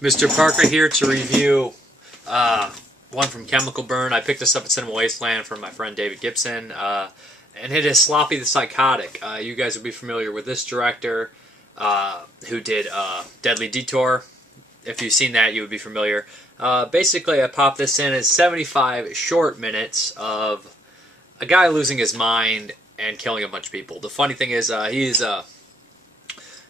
Mrparka here to review one from Chemical Burn. I picked this up at Cinema Wasteland from my friend David Gibson, and it is Sloppy the Psychotic. You guys will be familiar with this director who did Deadly Detour. If you've seen that, you would be familiar. Basically, I popped this in as 75 short minutes of a guy losing his mind and killing a bunch of people. The funny thing is, he's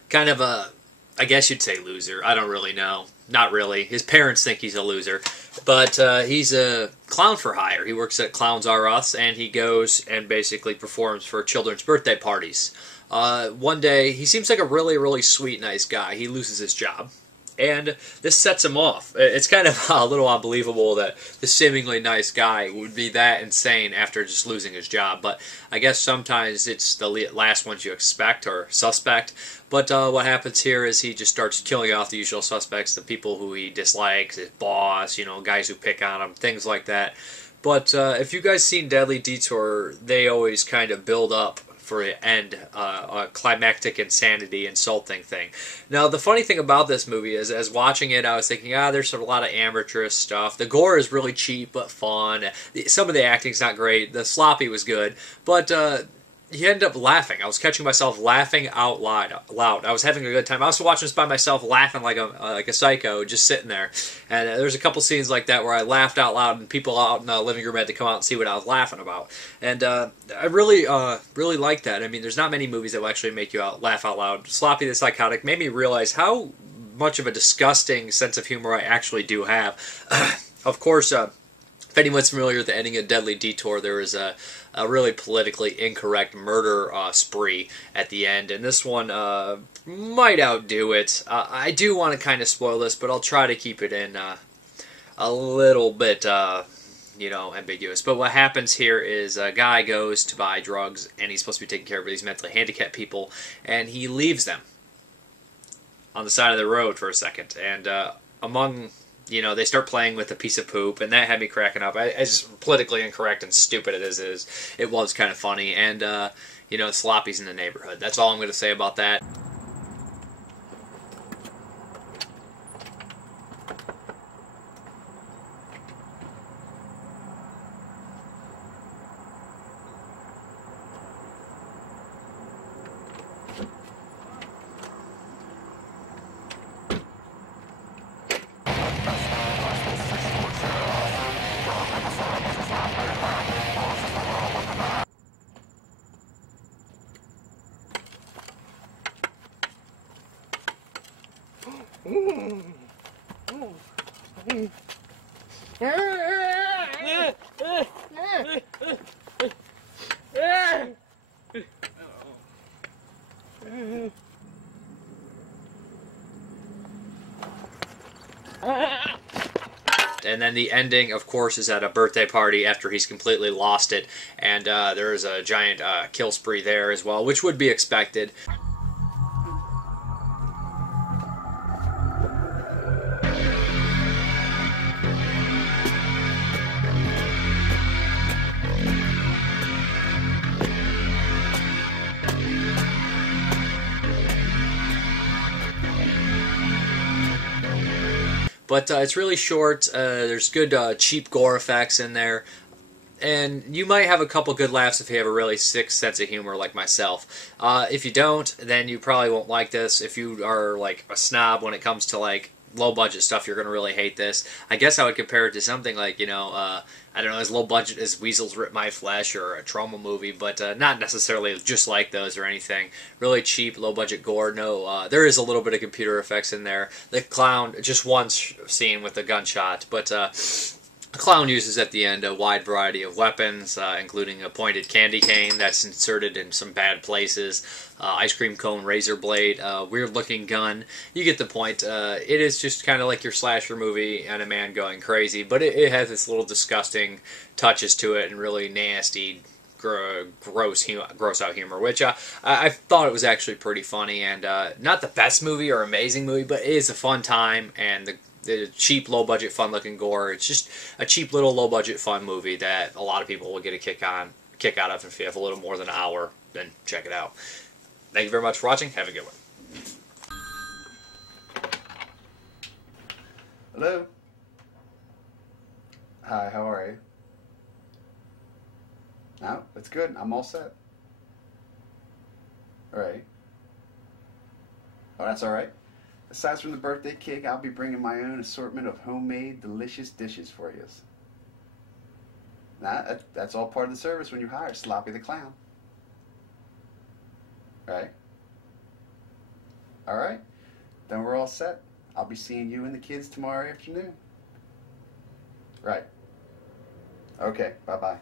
kind of a, I guess you'd say loser. I don't really know. Not really. His parents think he's a loser. But he's a clown for hire. He works at Clowns R Us, and he goes and basically performs for children's birthday parties. One day, he seems like a really, really sweet, nice guy. He loses his job. And this sets him off. It's kind of a little unbelievable that this seemingly nice guy would be that insane after just losing his job. But I guess sometimes it's the last ones you expect or suspect. But what happens here is he just starts killing off the usual suspects, the people who he dislikes, his boss, you know, guys who pick on him, things like that. But if you guys seen Deadly Detour, they always kind of build up for the end, a climactic insanity insulting thing. Now, the funny thing about this movie is, as watching it, I was thinking, there's a lot of amateurish stuff. The gore is really cheap but fun. Some of the acting's not great. The sloppy was good, but you end up laughing. I was catching myself laughing out loud. I was having a good time. I was watching this by myself, laughing like a psycho, just sitting there. And there's a couple scenes like that where I laughed out loud, and people out in the living room had to come out and see what I was laughing about. And I really like that. I mean, there's not many movies that will actually make you laugh out loud. Sloppy the Psychotic made me realize how much of a disgusting sense of humor I actually do have. Of course, if anyone's familiar with the ending of Deadly Detour, there was a really politically incorrect murder spree at the end, and this one might outdo it. I do want to kind of spoil this, but I'll try to keep it in a little bit, you know, ambiguous. But what happens here is a guy goes to buy drugs, and he's supposed to be taking care of these mentally handicapped people, and he leaves them on the side of the road for a second, and among... You know, they start playing with a piece of poop, and that had me cracking up. As politically incorrect and stupid as it is, it was kind of funny. And, you know, Sloppy's in the neighborhood. That's all I'm going to say about that. And then the ending, of course, is at a birthday party after he's completely lost it, and there is a giant kill spree there as well, which would be expected. But it's really short. There's good cheap gore effects in there. And you might have a couple good laughs if you have a really sick sense of humor like myself. If you don't, then you probably won't like this. If you are like a snob when it comes to like low budget stuff, you're going to really hate this. I guess I would compare it to something like, you know, I don't know, as low budget as Weasels Rip My Flesh or a trauma movie, but not necessarily just like those or anything. Really cheap, low budget gore. No, there is a little bit of computer effects in there. The clown, just one scene with a gunshot, but the clown uses at the end a wide variety of weapons, including a pointed candy cane that's inserted in some bad places, ice cream cone, razor blade, weird-looking gun. You get the point. It is just kind of like your slasher movie and a man going crazy, but it has this little disgusting touches to it and really nasty, gross out humor, which I thought it was actually pretty funny, and not the best movie or amazing movie, but it is a fun time, and the cheap, low-budget, fun-looking gore. It's just a cheap little low-budget fun movie that a lot of people will get a kick out of. If you have a little more than an hour, then check it out. Thank you very much for watching. Have a good one. Hello? Hi, how are you? No, that's good. I'm all set. Alright. Oh, that's alright. Aside from the birthday cake, I'll be bringing my own assortment of homemade, delicious dishes for you. Nah, that's all part of the service when you hire Sloppy the Clown. Right? Alright. Then we're all set. I'll be seeing you and the kids tomorrow afternoon. Right. Okay, bye-bye.